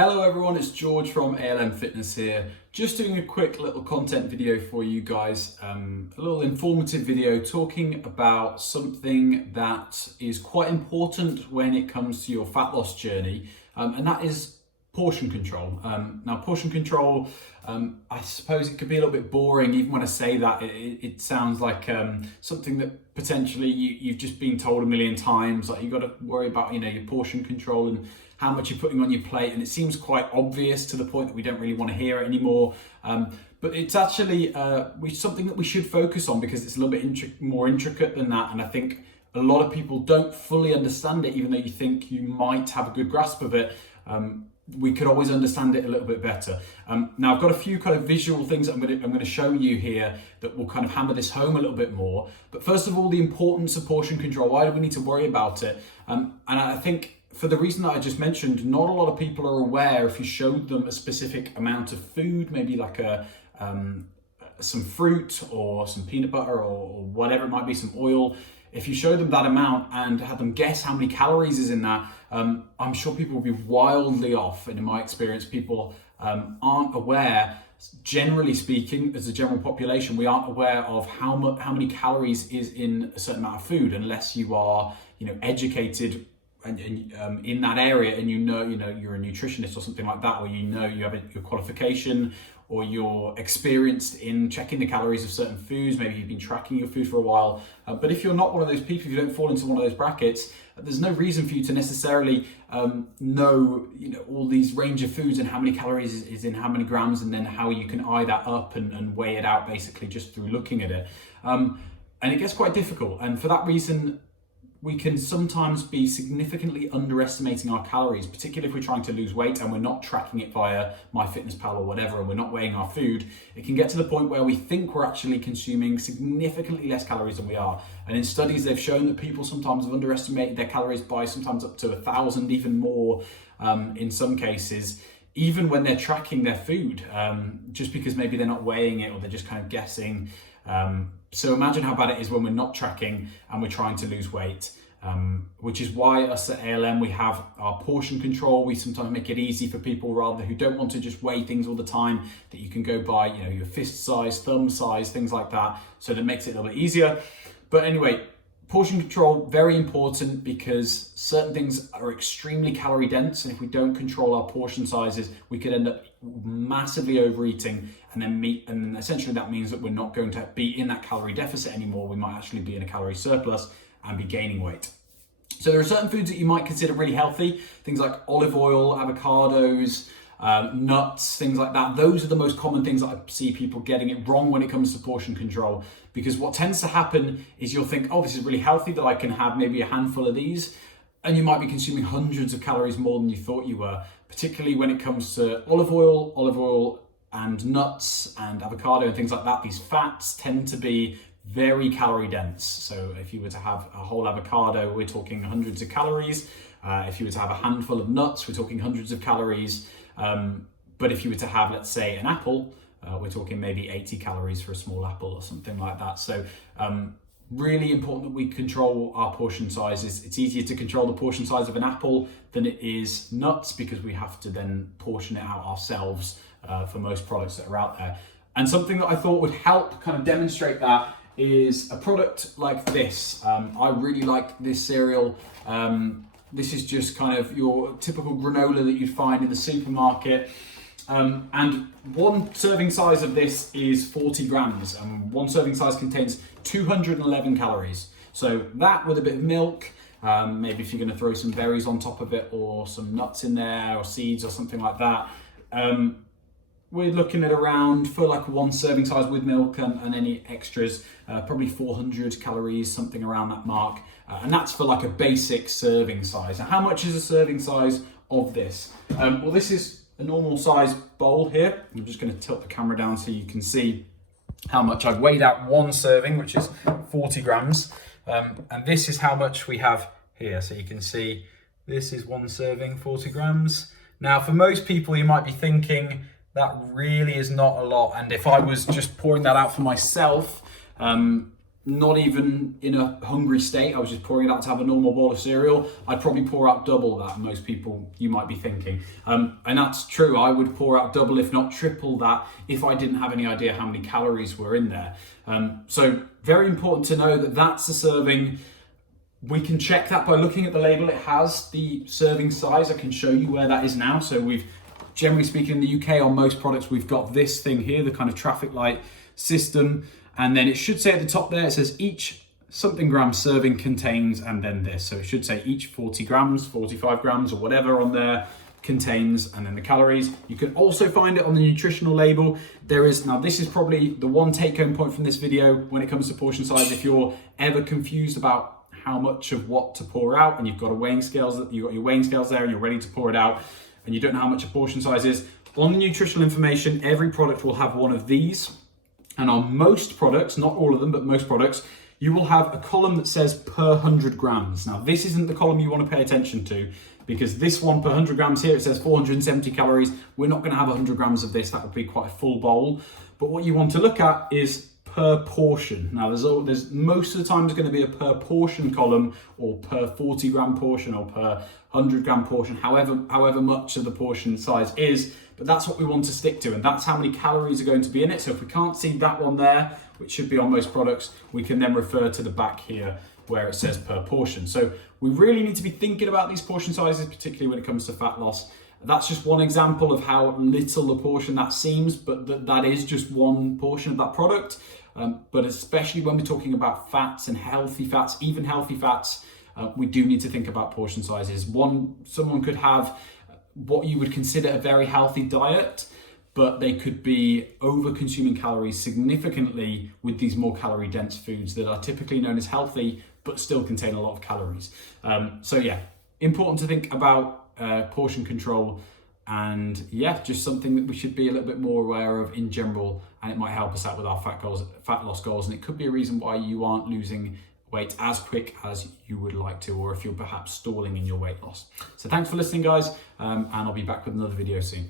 Hello everyone, it's George from ALM Fitness here. Just doing a quick little content video for you guys, a little informative video talking about something that is quite important when it comes to your fat loss journey, and that is portion control. Now portion control, I suppose it could be a little bit boring. Even when I say that, it sounds like something that potentially you've just been told a million times, like you've got to worry about, your portion control and how much you're putting on your plate, and it seems quite obvious to the point that we don't really want to hear it anymore. But it's actually something that we should focus on because it's a little bit more intricate than that, and I think a lot of people don't fully understand it, even though you think you might have a good grasp of it. We could always understand it a little bit better. Now I've got a few kind of visual things that I'm going to show you here that will kind of hammer this home a little bit more. But first of all, the importance of portion control. Why do we need to worry about it? And I think for the reason that I just mentioned, not a lot of people are aware. If you showed them a specific amount of food, maybe like some fruit or some peanut butter or whatever it might be, some oil, if you show them that amount and had them guess how many calories is in that, I'm sure people will be wildly off. And in my experience, people aren't aware, generally speaking, as a general population, we aren't aware of how many calories is in a certain amount of food unless you are, educated and in that area, and you're a nutritionist or something like that, or you have your qualification, or you're experienced in checking the calories of certain foods. Maybe you've been tracking your food for a while. But if you're not one of those people, if you don't fall into one of those brackets, there's no reason for you to necessarily know all these range of foods and how many calories is in how many grams, and then how you can eye that up and weigh it out basically just through looking at it. And it gets quite difficult. And for that reason, we can sometimes be significantly underestimating our calories, particularly if we're trying to lose weight and we're not tracking it via MyFitnessPal or whatever, and we're not weighing our food. It can get to the point where we think we're actually consuming significantly less calories than we are. And in studies, they've shown that people sometimes have underestimated their calories by sometimes up to 1,000, even more in some cases, even when they're tracking their food, just because maybe they're not weighing it or they're just kind of guessing. So imagine how bad it is when we're not tracking and we're trying to lose weight, which is why us at ALM, we have our portion control. We sometimes make it easy for people who don't want to just weigh things all the time, that you can go by, your fist size, thumb size, things like that. So that makes it a little bit easier. But anyway, portion control, very important, because certain things are extremely calorie dense, and if we don't control our portion sizes, we could end up massively overeating, and essentially that means that we're not going to be in that calorie deficit anymore. We might actually be in a calorie surplus and be gaining weight. So there are certain foods that you might consider really healthy, things like olive oil, avocados, nuts, things like that. Those are the most common things that I see people getting it wrong when it comes to portion control, because what tends to happen is you'll think, oh, this is really healthy, that I can have maybe a handful of these, and you might be consuming hundreds of calories more than you thought you were, particularly when it comes to olive oil and nuts and avocado and things like that. These fats tend to be very calorie dense. So if you were to have a whole avocado, we're talking hundreds of calories. If you were to have a handful of nuts, we're talking hundreds of calories. But if you were to have, let's say, an apple, we're talking maybe 80 calories for a small apple or something like that. So really important that we control our portion sizes. It's easier to control the portion size of an apple than it is nuts, because we have to then portion it out ourselves for most products that are out there. And something that I thought would help kind of demonstrate that is a product like this. I really like this cereal. This is just kind of your typical granola that you'd find in the supermarket. And one serving size of this is 40 grams, and one serving size contains 211 calories. So that with a bit of milk, maybe if you're going to throw some berries on top of it or some nuts in there or seeds or something like that, we're looking at around, for like one serving size with milk and any extras, probably 400 calories, something around that mark. And that's for like a basic serving size. Now, how much is a serving size of this? Well, this is a normal size bowl here. I'm just going to tilt the camera down so you can see how much I've weighed out one serving, which is 40 grams. And this is how much we have here. So you can see this is one serving, 40 grams. Now, for most people, you might be thinking that really is not a lot. And if I was just pouring that out for myself, not even in a hungry state, I was just pouring it out to have a normal bowl of cereal, I'd probably pour out double that, most people, you might be thinking. And that's true, I would pour out double if not triple that if I didn't have any idea how many calories were in there. So very important to know that that's a serving. We can check that by looking at the label. It has the serving size. I can show you where that is now. So we've, generally speaking, in the UK on most products, we've got this thing here, the kind of traffic light system. And then it should say at the top there, it says each something gram serving contains, and then this. So it should say each 40 grams, 45 grams or whatever on there contains, and then the calories. You can also find it on the nutritional label. There is, now this is probably the one take home point from this video when it comes to portion size. If you're ever confused about how much of what to pour out and you've got you've got your weighing scales there and you're ready to pour it out and you don't know how much a portion size is, on the nutritional information, every product will have one of these. And on most products, not all of them, but most products, you will have a column that says per 100 grams. Now, this isn't the column you want to pay attention to, because this one per 100 grams here, it says 470 calories. We're not going to have 100 grams of this. That would be quite a full bowl. But what you want to look at is per portion. Now, there's most of the time there's going to be a per portion column, or per 40 gram portion, or per 100 gram portion, however much of the portion size is. But that's what we want to stick to, and that's how many calories are going to be in it. So if we can't see that one there, which should be on most products, we can then refer to the back here where it says per portion. So we really need to be thinking about these portion sizes, particularly when it comes to fat loss. That's just one example of how little a portion that seems, but that is just one portion of that product. But especially when we're talking about fats and healthy fats, even healthy fats, we do need to think about portion sizes. Someone could have what you would consider a very healthy diet, but they could be over consuming calories significantly with these more calorie dense foods that are typically known as healthy, but still contain a lot of calories. So yeah, important to think about portion control, and yeah, just something that we should be a little bit more aware of in general, and it might help us out with our fat loss goals, and it could be a reason why you aren't losing weight as quick as you would like to, or if you're perhaps stalling in your weight loss. So thanks for listening, guys, and I'll be back with another video soon.